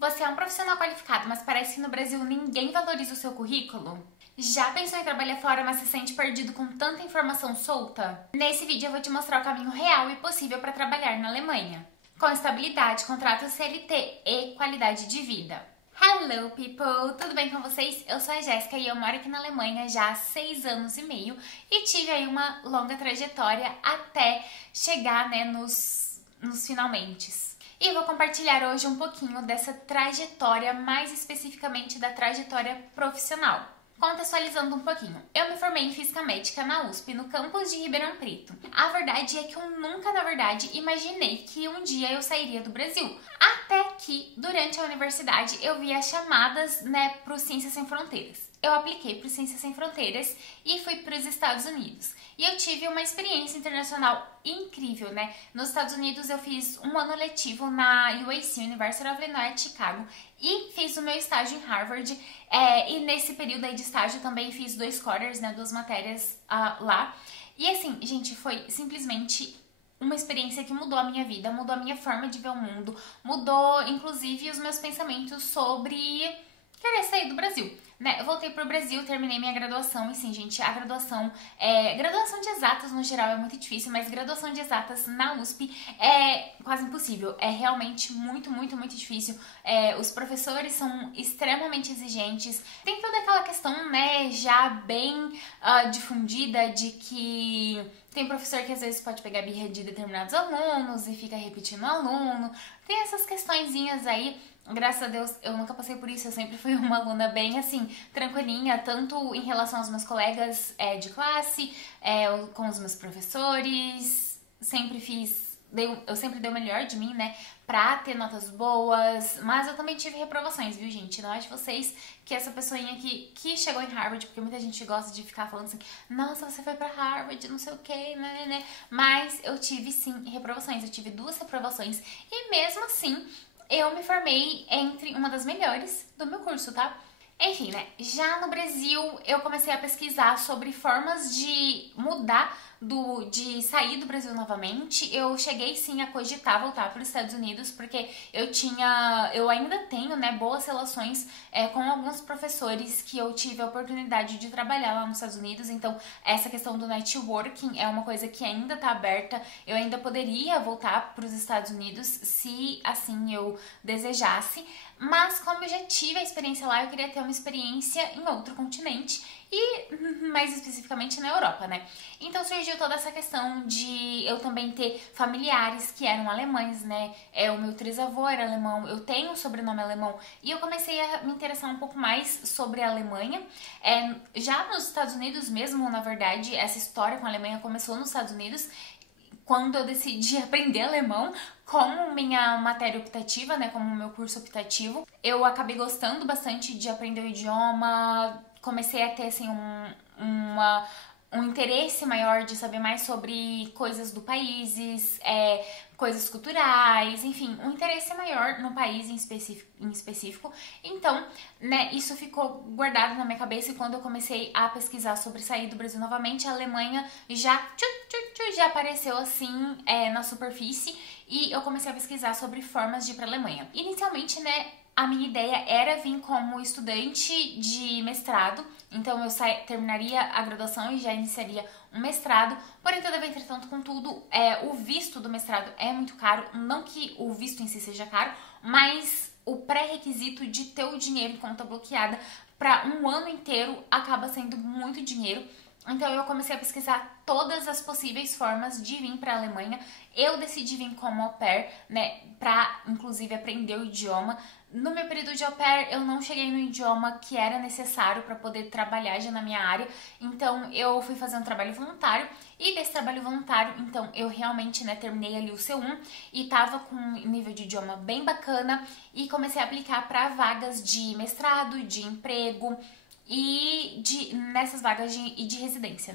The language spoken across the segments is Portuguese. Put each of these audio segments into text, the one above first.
Você é um profissional qualificado, mas parece que no Brasil ninguém valoriza o seu currículo? Já pensou em trabalhar fora, mas se sente perdido com tanta informação solta? Nesse vídeo eu vou te mostrar o caminho real e possível para trabalhar na Alemanha, com estabilidade, contrato CLT e qualidade de vida. Hello people, tudo bem com vocês? Eu sou a Jéssica e eu moro aqui na Alemanha já há 6 anos e meio e tive aí uma longa trajetória até chegar, nos finalmentes. E vou compartilhar hoje um pouquinho dessa trajetória, mais especificamente da trajetória profissional. Contextualizando um pouquinho, eu me formei em Física Médica na USP, no campus de Ribeirão Preto. A verdade é que eu nunca, imaginei que um dia eu sairia do Brasil. Até que, durante a universidade, eu vi as chamadas, para o Ciências Sem Fronteiras. Eu apliquei para o Ciências Sem Fronteiras e fui para os Estados Unidos. E eu tive uma experiência internacional incrível, Nos Estados Unidos eu fiz um ano letivo na UAC, University of Illinois, Chicago, e fiz o meu estágio em Harvard. E nesse período aí de estágio também fiz 2 quarters, 2 matérias lá. E assim, gente, foi simplesmente uma experiência que mudou a minha vida, mudou a minha forma de ver o mundo, mudou inclusive os meus pensamentos sobre querer sair do Brasil. Eu voltei pro Brasil, terminei minha graduação e sim, gente, a graduação de exatas no geral é muito difícil, mas graduação de exatas na USP é quase impossível, é realmente muito difícil. Os professores são extremamente exigentes, tem toda aquela questão, já bem difundida de que tem professor que às vezes pode pegar birra de determinados alunos e fica repetindo o aluno, tem essas questõezinhas aí. Graças a Deus eu nunca passei por isso, eu sempre fui uma aluna bem assim, tranquilinha, tanto em relação aos meus colegas de classe, com os meus professores, eu sempre dei o melhor de mim, pra ter notas boas, mas eu também tive reprovações, viu, gente? Não é de vocês que essa pessoinha que chegou em Harvard, porque muita gente gosta de ficar falando assim, nossa, você foi pra Harvard, não sei o que, mas eu tive sim reprovações, eu tive 2 reprovações e mesmo assim eu me formei entre uma das melhores do meu curso, tá? Enfim, já no Brasil eu comecei a pesquisar sobre formas de mudar, de sair do Brasil novamente. Eu cheguei sim a cogitar voltar para os Estados Unidos, porque eu ainda tenho, boas relações com alguns professores que eu tive a oportunidade de trabalhar lá nos Estados Unidos. Então, essa questão do networking é uma coisa que ainda tá aberta. Eu ainda poderia voltar para os Estados Unidos se assim eu desejasse. Mas como eu já tive a experiência lá, eu queria ter uma experiência em outro continente e mais especificamente na Europa, Então surgiu toda essa questão de eu também ter familiares que eram alemães, O meu trisavô era alemão, eu tenho um sobrenome alemão e eu comecei a me interessar um pouco mais sobre a Alemanha. Já nos Estados Unidos mesmo, na verdade, essa história com a Alemanha começou nos Estados Unidos, quando eu decidi aprender alemão como minha matéria optativa, como meu curso optativo. Eu acabei gostando bastante de aprender o idioma, comecei a ter assim um interesse maior de saber mais sobre coisas do país, coisas culturais, enfim, um interesse maior no país em específico. Então, isso ficou guardado na minha cabeça e quando eu comecei a pesquisar sobre sair do Brasil novamente, a Alemanha já apareceu assim na superfície e eu comecei a pesquisar sobre formas de ir para a Alemanha. Inicialmente, a minha ideia era vir como estudante de mestrado, então eu terminaria a graduação e já iniciaria um mestrado, porém, todavia, entretanto, contudo, o visto do mestrado é muito caro, não que o visto em si seja caro, mas o pré-requisito de ter o dinheiro em conta bloqueada para um ano inteiro acaba sendo muito dinheiro. Então eu comecei a pesquisar todas as possíveis formas de vir para a Alemanha. Eu decidi vir como au pair, para inclusive aprender o idioma. No meu período de au pair, eu não cheguei no idioma que era necessário para poder trabalhar já na minha área. Então eu fui fazer um trabalho voluntário e desse trabalho voluntário, então eu realmente terminei ali o C1 e tava com um nível de idioma bem bacana e comecei a aplicar para vagas de mestrado, de emprego e nessas vagas de residência,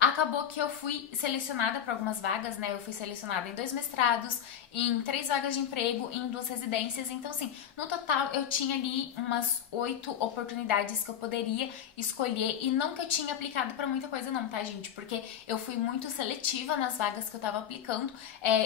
acabou que eu fui selecionada para algumas vagas, né? Eu fui selecionada em 2 mestrados, em 3 vagas de emprego, em 2 residências. Então, assim, no total eu tinha ali umas 8 oportunidades que eu poderia escolher. E não que eu tinha aplicado para muita coisa não, tá, gente? Porque eu fui muito seletiva nas vagas que eu tava aplicando.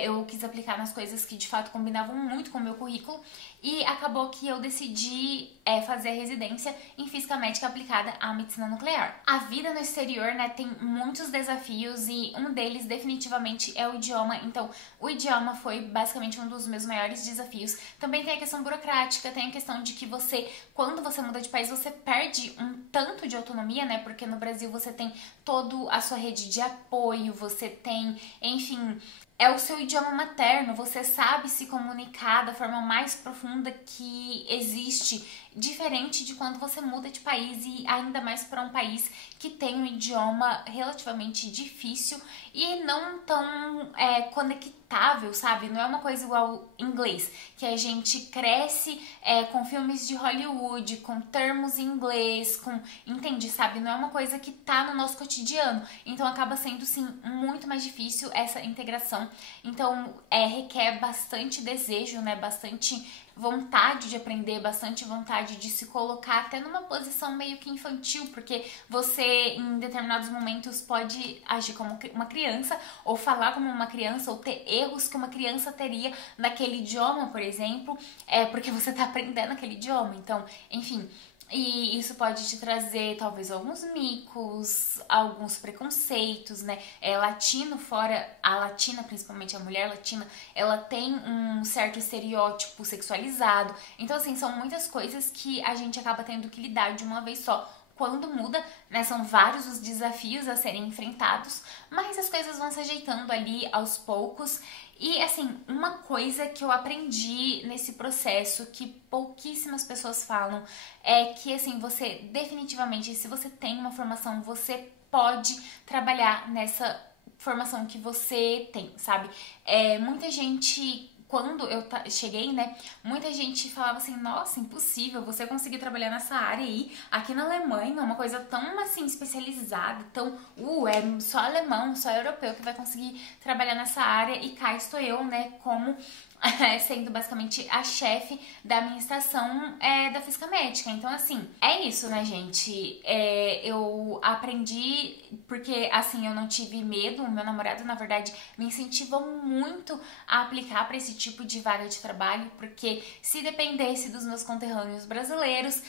Eu quis aplicar nas coisas que de fato combinavam muito com o meu currículo. E acabou que eu decidi fazer a residência em Física Médica aplicada à medicina nuclear. A vida no exterior, né, tem muitos desafios e um deles definitivamente é o idioma. Então, o idioma foi basicamente um dos meus maiores desafios. Também tem a questão burocrática, tem a questão de que você, quando você muda de país, você perde um tanto de autonomia, né? Porque no Brasil você tem toda a sua rede de apoio, você tem, enfim, é o seu idioma materno, você sabe se comunicar da forma mais profunda que existe, diferente de quando você muda de país e ainda mais para um país que tem um idioma relativamente difícil e não tão conectável, sabe? Não é uma coisa igual inglês, que a gente cresce com filmes de Hollywood, com termos em inglês, entende, sabe? Não é uma coisa que tá no nosso cotidiano, então acaba sendo, sim, muito mais difícil essa integração. Então, requer bastante desejo, né? Bastante vontade de aprender, bastante vontade de se colocar até numa posição meio que infantil, porque você em determinados momentos pode agir como uma criança, ou falar como uma criança, ou ter erros que uma criança teria naquele idioma, por exemplo, porque você tá aprendendo aquele idioma. Então, enfim, e isso pode te trazer talvez alguns micos, alguns preconceitos, né? Latino fora, a latina, principalmente a mulher latina, ela tem um certo estereótipo sexualizado. Então, assim, são muitas coisas que a gente acaba tendo que lidar de uma vez só. Quando muda, né, são vários os desafios a serem enfrentados, mas as coisas vão se ajeitando ali aos poucos. E, assim, uma coisa que eu aprendi nesse processo, que pouquíssimas pessoas falam, é que, assim, você definitivamente, se você tem uma formação, você pode trabalhar nessa formação que você tem, sabe? Muita gente, quando eu cheguei, né, muita gente falava assim, nossa, impossível você conseguir trabalhar nessa área aí, aqui na Alemanha, uma coisa tão, assim, especializada, tão, é só alemão, só europeu que vai conseguir trabalhar nessa área, e cá estou eu, né, como sendo basicamente a chefe da minha estação da Física Médica. Então, assim, é isso, né, gente? Eu aprendi porque, assim, eu não tive medo. O meu namorado, na verdade, me incentivou muito a aplicar para esse tipo de vaga de trabalho, porque se dependesse dos meus conterrâneos brasileiros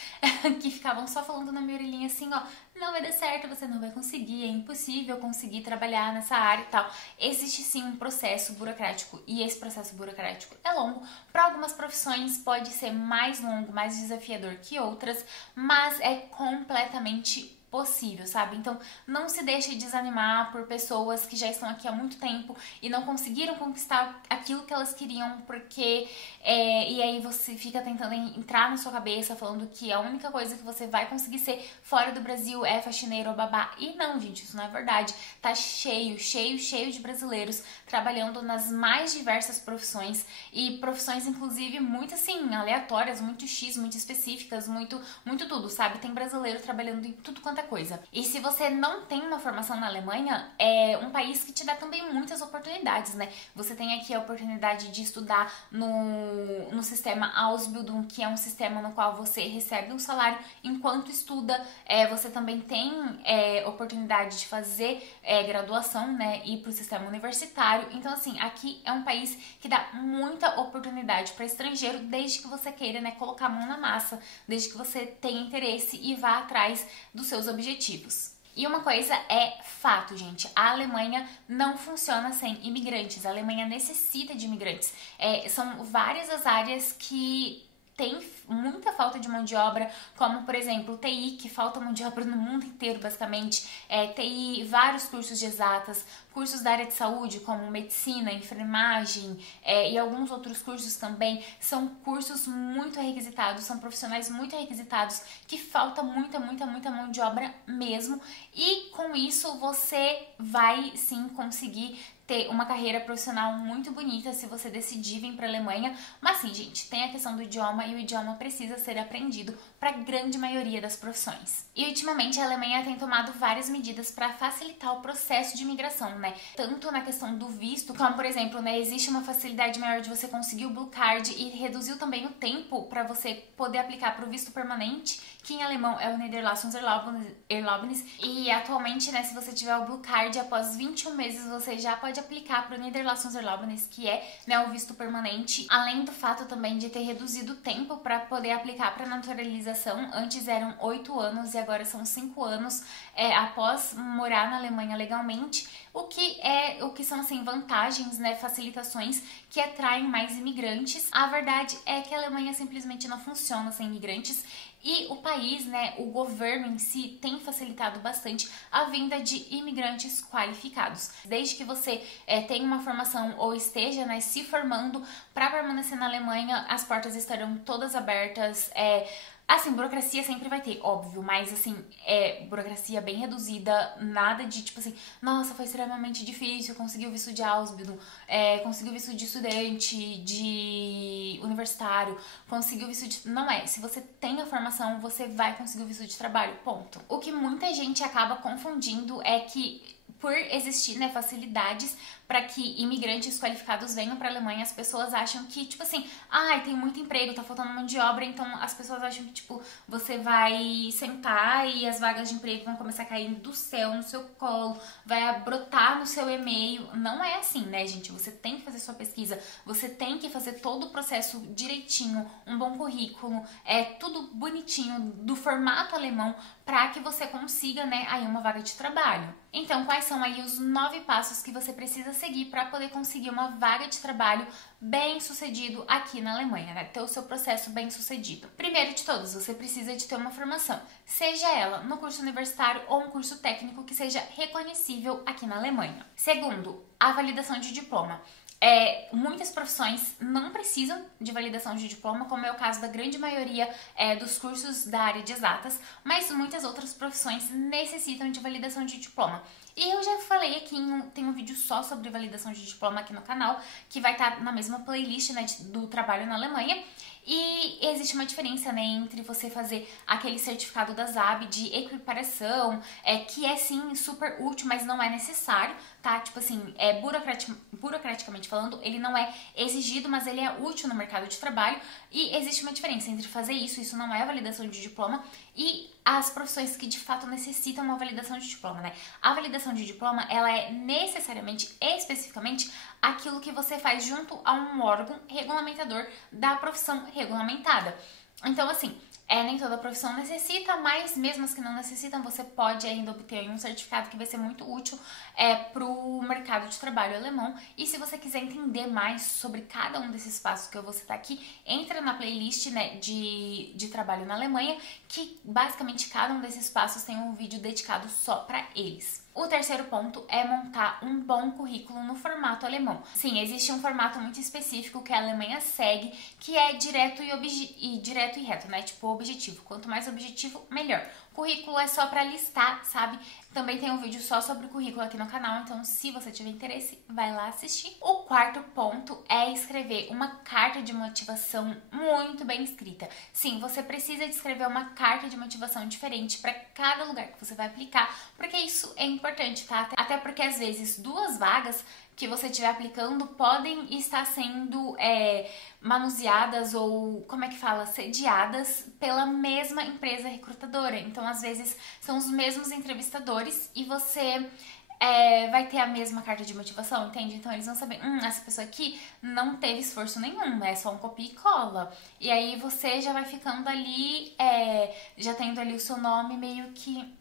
que ficavam só falando na minha orelhinha assim, ó, não vai dar certo, você não vai conseguir, é impossível conseguir trabalhar nessa área e tal. Existe sim um processo burocrático, e esse processo burocrático é longo. Para algumas profissões pode ser mais longo, mais desafiador que outras, mas é completamente possível, sabe? Então, não se deixe desanimar por pessoas que já estão aqui há muito tempo e não conseguiram conquistar aquilo que elas queriam, porque e aí você fica tentando entrar na sua cabeça falando que a única coisa que você vai conseguir ser fora do Brasil é faxineiro ou babá. E não, gente, isso não é verdade. Tá cheio de brasileiros trabalhando nas mais diversas profissões, e profissões inclusive muito assim, aleatórias, muito X, muito específicas, muito tudo, sabe? Tem brasileiro trabalhando em tudo quanto coisa. E se você não tem uma formação na Alemanha, é um país que te dá também muitas oportunidades, né? Você tem aqui a oportunidade de estudar no sistema Ausbildung, que é um sistema no qual você recebe um salário enquanto estuda. Você também tem oportunidade de fazer graduação, né? Ir para o sistema universitário. Então, assim, aqui é um país que dá muita oportunidade para estrangeiro, desde que você queira, né, colocar a mão na massa, desde que você tenha interesse e vá atrás dos seus objetivos. E uma coisa é fato, gente, a Alemanha não funciona sem imigrantes, a Alemanha necessita de imigrantes. São várias as áreas que tem muita falta de mão de obra, como, por exemplo, TI, que falta mão de obra no mundo inteiro, basicamente. TI, vários cursos de exatas, cursos da área de saúde, como medicina, enfermagem e alguns outros cursos também. São cursos muito requisitados, são profissionais muito requisitados, que falta muita mão de obra mesmo. E com isso você vai, sim, conseguir ter uma carreira profissional muito bonita se você decidir vir para a Alemanha. Mas sim, gente, tem a questão do idioma e o idioma precisa ser aprendido para a grande maioria das profissões. E ultimamente a Alemanha tem tomado várias medidas para facilitar o processo de imigração, né? Tanto na questão do visto, como por exemplo, né, existe uma facilidade maior de você conseguir o Blue Card e reduziu também o tempo para você poder aplicar para o visto permanente, que em alemão é o Niederlassungserlaubnis. E atualmente, né, se você tiver o Blue Card, após 21 meses você já pode aplicar para o Niederlassungserlaubnis, que é, né, o visto permanente. Além do fato também de ter reduzido o tempo para poder aplicar para naturalização. Antes eram 8 anos e agora são 5 anos após morar na Alemanha legalmente, o que são assim vantagens, né, facilitações que atraem mais imigrantes. A verdade é que a Alemanha simplesmente não funciona sem imigrantes. E o país, né, o governo em si tem facilitado bastante a vinda de imigrantes qualificados. Desde que você tenha uma formação ou esteja, né, se formando para permanecer na Alemanha, as portas estarão todas abertas. Assim, burocracia sempre vai ter, óbvio, mas assim, burocracia bem reduzida, nada de tipo assim, nossa, foi extremamente difícil, conseguir o visto de Ausbildung, conseguir o visto de estudante, de universitário, conseguir o visto de... Não é, se você tem a formação, você vai conseguir o visto de trabalho, ponto. O que muita gente acaba confundindo é que por existir, né, facilidades para que imigrantes qualificados venham para a Alemanha, as pessoas acham que, tipo assim, tem muito emprego, tá faltando mão de obra, então as pessoas acham que, tipo, você vai sentar e as vagas de emprego vão começar a cair do céu no seu colo, vai brotar no seu e-mail. Não é assim, né, gente? Você tem que fazer sua pesquisa, você tem que fazer todo o processo direitinho, um bom currículo, tudo bonitinho, do formato alemão, para que você consiga, né, aí uma vaga de trabalho. Então, quais são aí os 9 passos que você precisa seguir para poder conseguir uma vaga de trabalho bem sucedido aqui na Alemanha, né? Ter o seu processo bem sucedido. Primeiro de todos, você precisa de ter uma formação, seja ela no curso universitário ou um curso técnico que seja reconhecível aqui na Alemanha. Segundo, a validação de diploma. Muitas profissões não precisam de validação de diploma, como é o caso da grande maioria dos cursos da área de exatas, mas muitas outras profissões necessitam de validação de diploma. E eu já falei aqui, tem um vídeo só sobre validação de diploma aqui no canal, que vai estar na mesma playlist, né, do trabalho na Alemanha. E existe uma diferença, né, entre você fazer aquele certificado da ZAB de equiparação, que é sim super útil, mas não é necessário, tá? Tipo assim, burocraticamente falando, ele não é exigido, mas ele é útil no mercado de trabalho. E existe uma diferença entre fazer isso não é validação de diploma, e as profissões que de fato necessitam uma validação de diploma, né? A validação de diploma, ela é necessariamente, especificamente, aquilo que você faz junto a um órgão regulamentador da profissão regulamentada. Então, assim, nem toda profissão necessita, mas mesmo as que não necessitam, você pode ainda obter um certificado que vai ser muito útil para o mercado de trabalho alemão. E se você quiser entender mais sobre cada um desses passos que eu vou citar aqui, entra na playlist, né, de trabalho na Alemanha, que basicamente cada um desses passos tem um vídeo dedicado só para eles. O terceiro ponto é montar um bom currículo no formato alemão. Sim, existe um formato muito específico que a Alemanha segue, que é direto e reto, né? Tipo, objetivo. Quanto mais objetivo, melhor. Currículo é só pra listar, sabe? Também tem um vídeo só sobre o currículo aqui no canal, então se você tiver interesse, vai lá assistir. O quarto ponto é escrever uma carta de motivação muito bem escrita. Sim, você precisa de escrever uma carta de motivação diferente para cada lugar que você vai aplicar, porque isso é importante, tá? Até porque às vezes 2 vagas que você estiver aplicando podem estar sendo manuseadas ou, como é que fala, sediadas pela mesma empresa recrutadora. Então, às vezes, são os mesmos entrevistadores e você vai ter a mesma carta de motivação, entende? Então, eles vão saber, essa pessoa aqui não teve esforço nenhum, é só um copia e cola. E aí, você já vai ficando ali, já tendo ali o seu nome meio que...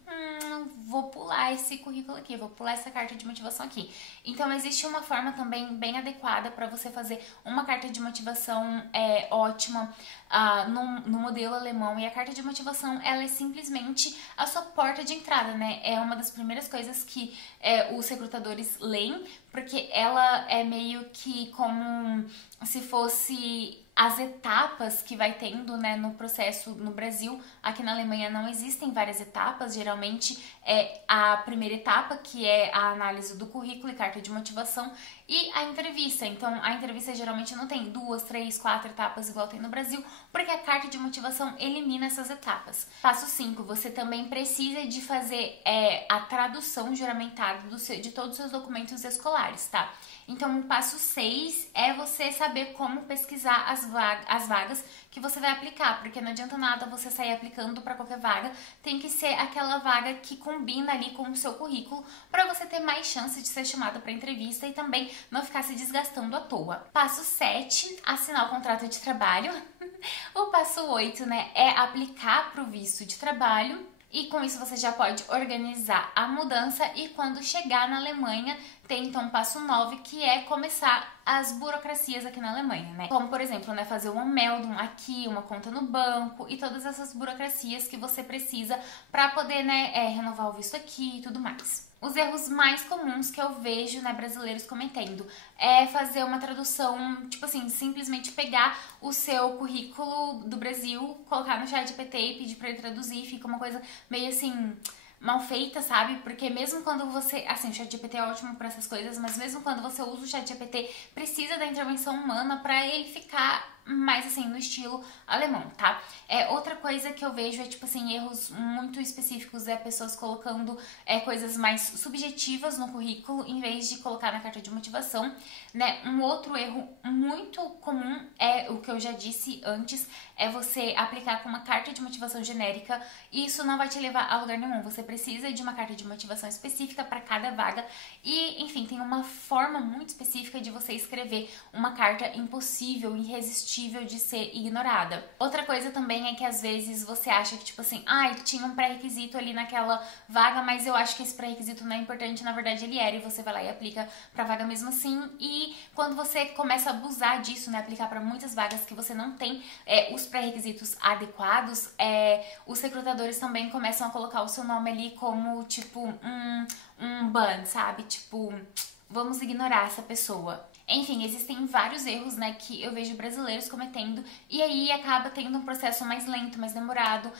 vou pular esse currículo aqui, vou pular essa carta de motivação aqui. Então, existe uma forma também bem adequada para você fazer uma carta de motivação ótima no modelo alemão. E a carta de motivação, ela é simplesmente a sua porta de entrada, né? É uma das primeiras coisas que os recrutadores leem, porque ela é meio que como se fosse as etapas que vai tendo, né, no processo no Brasil. Aqui na Alemanha não existem várias etapas, geralmente é a primeira etapa, que é a análise do currículo e carta de motivação, e a entrevista. Então, a entrevista geralmente não tem 2, 3, 4 etapas igual tem no Brasil, porque a carta de motivação elimina essas etapas. Passo 5, você também precisa de fazer a tradução juramentada de todos os seus documentos escolares, tá? Então, o passo 6 é você saber como pesquisar as vagas que você vai aplicar, porque não adianta nada você sair aplicando para qualquer vaga, tem que ser aquela vaga que combina ali com o seu currículo para você ter mais chance de ser chamada para entrevista e também não ficar se desgastando à toa. Passo 7, assinar o contrato de trabalho. O passo 8, né, é aplicar para o visto de trabalho. E com isso você já pode organizar a mudança e quando chegar na Alemanha tem então o passo 9, que é começar as burocracias aqui na Alemanha, né? Como, por exemplo, né, fazer um Anmeldung aqui, uma conta no banco e todas essas burocracias que você precisa para poder, né, renovar o visto aqui e tudo mais. Os erros mais comuns que eu vejo, né, brasileiros cometendo é fazer uma tradução, tipo assim, simplesmente pegar o seu currículo do Brasil, colocar no ChatGPT e pedir para ele traduzir, fica uma coisa meio assim mal feita, sabe? Porque mesmo quando você, assim, o ChatGPT é ótimo para essas coisas, mas mesmo quando você usa o ChatGPT, precisa da intervenção humana para ele ficar mais assim no estilo alemão, tá? Outra coisa que eu vejo é tipo assim, erros muito específicos, pessoas colocando coisas mais subjetivas no currículo em vez de colocar na carta de motivação, né? Um outro erro muito comum é o que eu já disse antes, é você aplicar com uma carta de motivação genérica e isso não vai te levar a lugar nenhum. Você precisa de uma carta de motivação específica para cada vaga e, enfim, tem uma forma muito específica de você escrever uma carta impossível, irresistível de ser ignorada. Outra coisa também é que às vezes você acha que, tipo assim, tinha um pré-requisito ali naquela vaga, mas eu acho que esse pré-requisito não é importante, na verdade ele era, e você vai lá e aplica pra vaga mesmo assim, e quando você começa a abusar disso, né, aplicar pra muitas vagas que você não tem os pré-requisitos adequados, os recrutadores também começam a colocar o seu nome ali como, tipo, um ban, sabe? Tipo, vamos ignorar essa pessoa. Enfim, existem vários erros, né, que eu vejo brasileiros cometendo e aí acaba tendo um processo mais lento, mais demorado,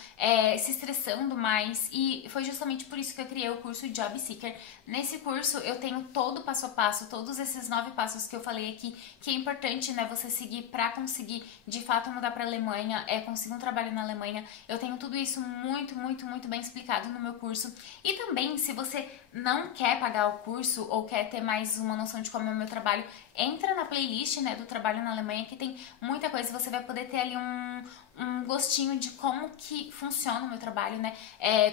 se estressando mais, e foi justamente por isso que eu criei o curso Job Seeker. Nesse curso eu tenho todo o passo a passo, todos esses 9 passos que eu falei aqui, que é importante, né, você seguir para conseguir de fato mudar para a Alemanha, conseguir um trabalho na Alemanha. Eu tenho tudo isso muito, muito, muito bem explicado no meu curso. E também, se você não quer pagar o curso ou quer ter mais uma noção de como é o meu trabalho, entra na playlist, né, do trabalho na Alemanha, que tem muita coisa, você vai poder ter ali um gostinho de como que funciona o meu trabalho, né,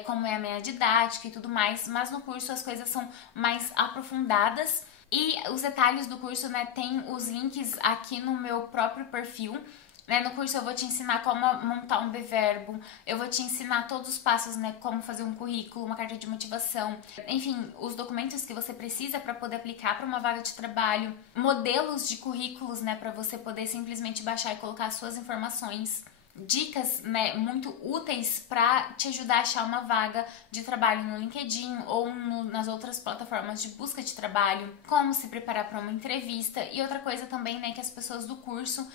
como é a minha didática e tudo mais, mas no curso as coisas são mais aprofundadas e os detalhes do curso, né, tem os links aqui no meu próprio perfil. No curso eu vou te ensinar como montar um B-verbo, eu vou te ensinar todos os passos, né, como fazer um currículo, uma carta de motivação, enfim, os documentos que você precisa para poder aplicar para uma vaga de trabalho, modelos de currículos, né, para você poder simplesmente baixar e colocar as suas informações. Dicas, né, muito úteis para te ajudar a achar uma vaga de trabalho no LinkedIn ou nas outras plataformas de busca de trabalho, como se preparar para uma entrevista. E outra coisa também, né, que as pessoas do curso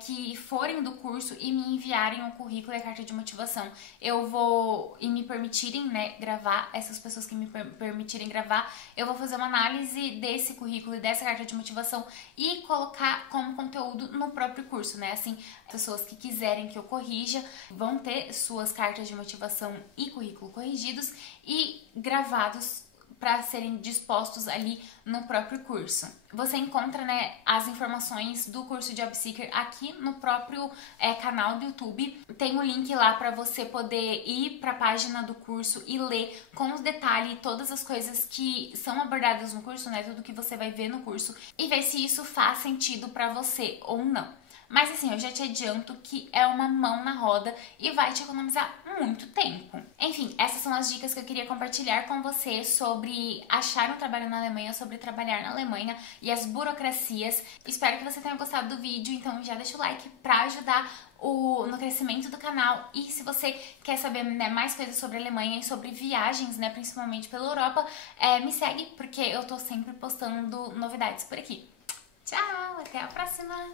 que forem do curso e me enviarem o currículo e a carta de motivação, eu vou, e me permitirem, né, gravar, essas pessoas que me permitirem gravar, eu vou fazer uma análise desse currículo e dessa carta de motivação e colocar como conteúdo no próprio curso, né, assim, pessoas que quiserem que eu corrija vão ter suas cartas de motivação e currículo corrigidos e gravados para serem dispostos ali no próprio curso. Você encontra, né, as informações do curso Job Seeker aqui no próprio canal do YouTube. Tem o link lá para você poder ir para a página do curso e ler com os detalhes todas as coisas que são abordadas no curso, né, tudo que você vai ver no curso e ver se isso faz sentido para você ou não. Mas assim, eu já te adianto que é uma mão na roda e vai te economizar muito tempo. Enfim, essas são as dicas que eu queria compartilhar com você sobre achar um trabalho na Alemanha, sobre trabalhar na Alemanha e as burocracias. Espero que você tenha gostado do vídeo, então já deixa o like pra ajudar no crescimento do canal. E se você quer saber, né, mais coisas sobre a Alemanha e sobre viagens, né, principalmente pela Europa, me segue, porque eu tô sempre postando novidades por aqui. Tchau, até a próxima!